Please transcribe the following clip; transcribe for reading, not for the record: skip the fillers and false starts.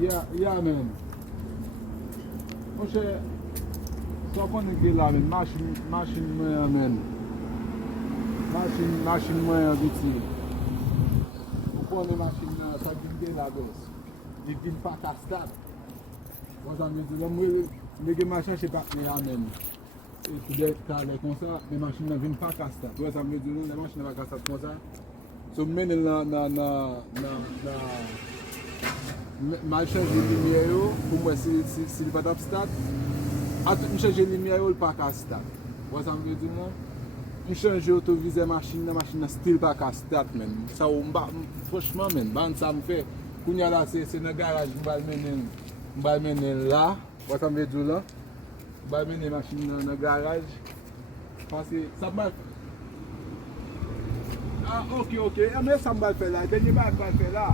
Yeah, men. Mwen che, so konen ge la men, machin mwen men. Machin mwen biti. Mwen konen machin nan, sa gin ge la gos. Di gin pa ka start. Wazan men di, mwen ge machin che pat me amen. E kou de kale kon sa, men machin nan vin pa ka start. Wazan men di, le machin nan pa ka start kon sa. So men mal chanje lumiye yo, pou mwen si li pat ap start. Atout mwen chanje lumiye yo, li pa ka start. Wazan mwen di mwen? Mwen chanje otovize machin nan stil pa ka start men. Sa ou mba, franchement men, ban sa mwen fe. Kounya la se nan garaj mbal menen la. Wazan mwen di la? Mbal menen machin nan garaj. Pase, sa mbal... Ah, ok. Ame sa mbal fe la, denye mbal fe la.